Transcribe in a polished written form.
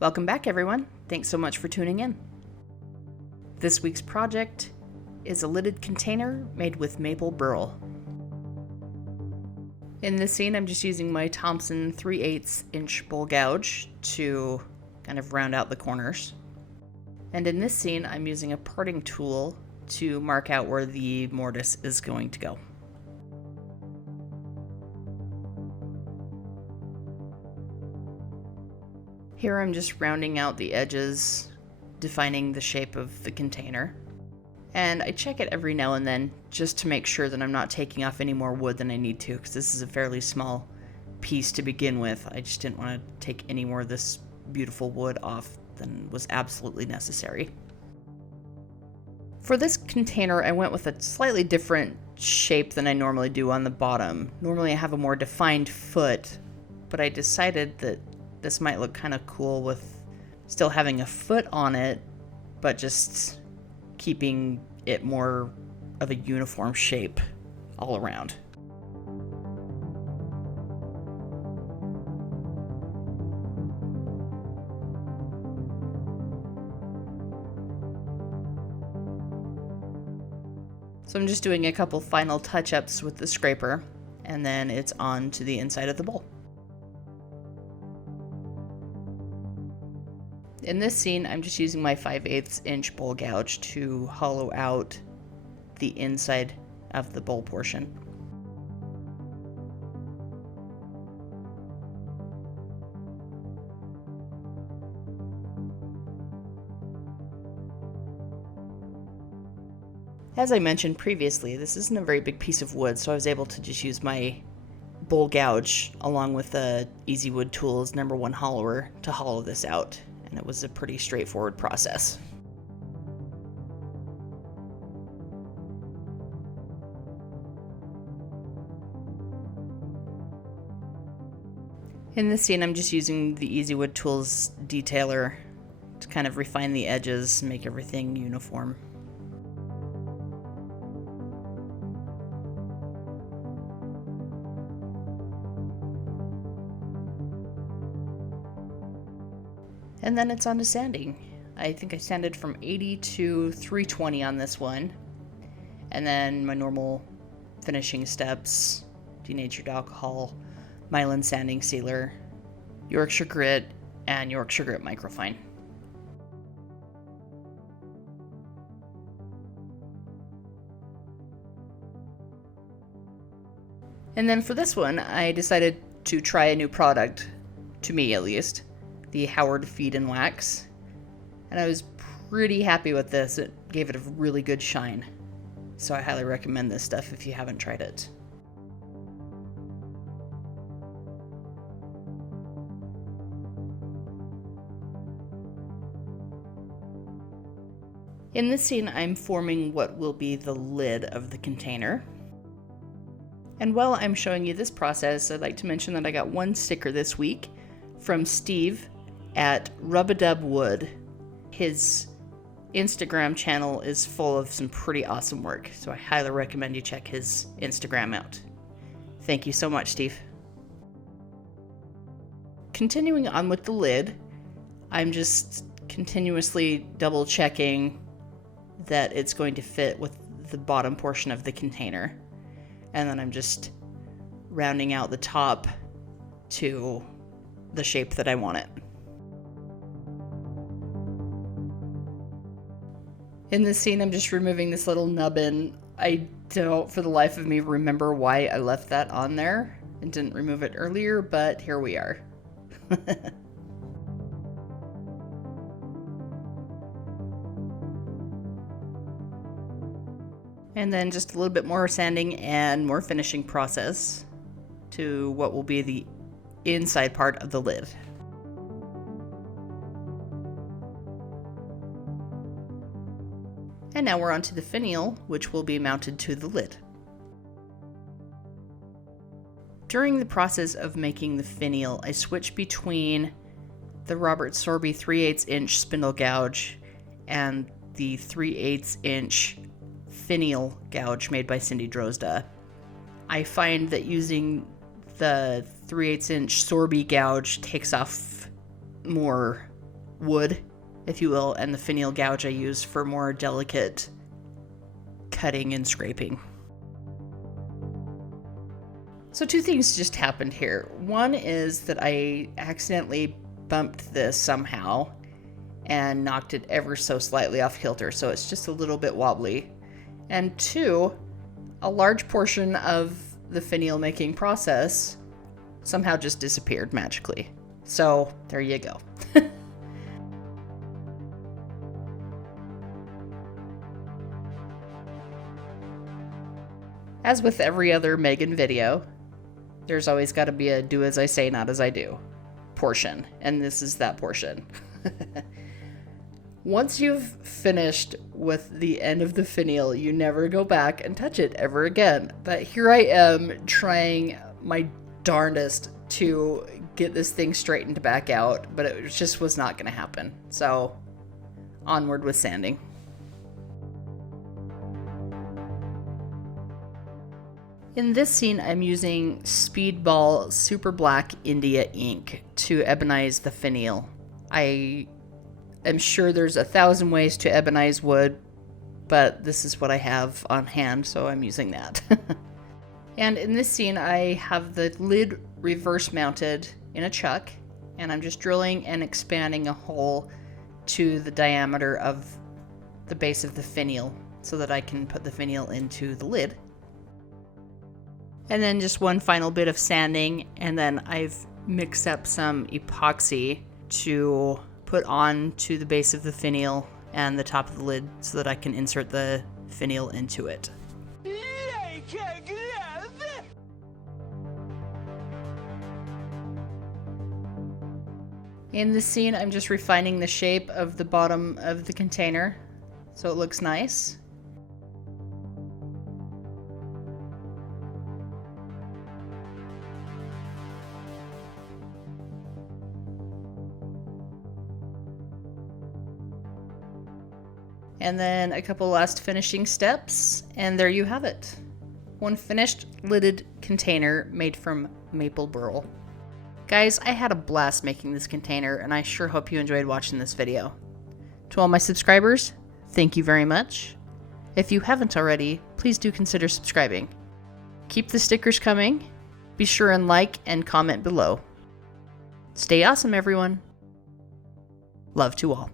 Welcome back, everyone. Thanks so much for tuning in. This week's project is a lidded container made with maple burl. In this scene, I'm just using my Thompson 3/8 inch bowl gouge to kind of round out the corners. And in this scene, I'm using a parting tool to mark out where the mortise is going to go. Here I'm just rounding out the edges, defining the shape of the container. And I check it every now and then just to make sure that I'm not taking off any more wood than I need to, because this is a fairly small piece to begin with. I just didn't want to take any more of this beautiful wood off than was absolutely necessary. For this container, I went with a slightly different shape than I normally do on the bottom. Normally I have a more defined foot, but I decided that this might look kind of cool with still having a foot on it, but just keeping it more of a uniform shape all around. So I'm just doing a couple final touch-ups with the scraper, and then it's on to the inside of the bowl. In this scene, I'm just using my 5/8 inch bowl gouge to hollow out the inside of the bowl portion. As I mentioned previously, this isn't a very big piece of wood, so I was able to just use my bowl gouge along with the Easy Wood Tools #1 hollower to hollow this out. And it was a pretty straightforward process. In this scene, I'm just using the Easy Wood Tools detailer to kind of refine the edges, make everything uniform. And then it's on to sanding. I think I sanded from 80 to 320 on this one. And then my normal finishing steps: denatured alcohol, Mylands sanding sealer, Yorkshire Grit, and Yorkshire Grit Microfine. And then for this one, I decided to try a new product, to me at least, the Howard Feed and Wax, and I was pretty happy with this. It gave it a really good shine, so I highly recommend this stuff if you haven't tried it. In this scene, I'm forming what will be the lid of the container. And while I'm showing you this process, I'd like to mention that I got one sticker this week from Steve at Rub-a-Dub Wood. His Instagram channel is full of some pretty awesome work, so I highly recommend you check his Instagram out. Thank you so much, Steve. Continuing on with the lid, I'm just continuously double checking that it's going to fit with the bottom portion of the container, and then I'm just rounding out the top to the shape that I want it. In this scene, I'm just removing this little nubbin. I don't, for the life of me, remember why I left that on there and didn't remove it earlier, but here we are. And then just a little bit more sanding and more finishing process to what will be the inside part of the lid. And now we're on to the finial, which will be mounted to the lid. During the process of making the finial, I switched between the Robert Sorby 3/8 inch spindle gouge and the 3/8 inch Finial gouge made by Cindy Drozda. I find that using the 3/8 inch Sorby gouge takes off more wood, if you will, and the Finial gouge I use for more delicate cutting and scraping. So two things just happened here. One is that I accidentally bumped this somehow and knocked it ever so slightly off kilter, so it's just a little bit wobbly. And two, a large portion of the finial making process somehow just disappeared magically. So there you go. As with every other Megan video, there's always got to be a do as I say, not as I do portion, and this is that portion. Once you've finished with the end of the finial, you never go back and touch it ever again. But here I am trying my darndest to get this thing straightened back out, but it just was not going to happen. So onward with sanding. In this scene, I'm using Speedball Super Black India ink to ebonize the finial. I am sure there's 1,000 ways to ebonize wood, but this is what I have on hand, so I'm using that. And in this scene, I have the lid reverse mounted in a chuck, and I'm just drilling and expanding a hole to the diameter of the base of the finial so that I can put the finial into the lid. And then just one final bit of sanding, and then I've mixed up some epoxy to put on to the base of the finial and the top of the lid so that I can insert the finial into it. In this scene, I'm just refining the shape of the bottom of the container so it looks nice. And then a couple last finishing steps, and there you have it. One finished lidded container made from maple burl. Guys, I had a blast making this container, and I sure hope you enjoyed watching this video. To all my subscribers, thank you very much. If you haven't already, please do consider subscribing. Keep the stickers coming. Be sure and like and comment below. Stay awesome, everyone. Love to all.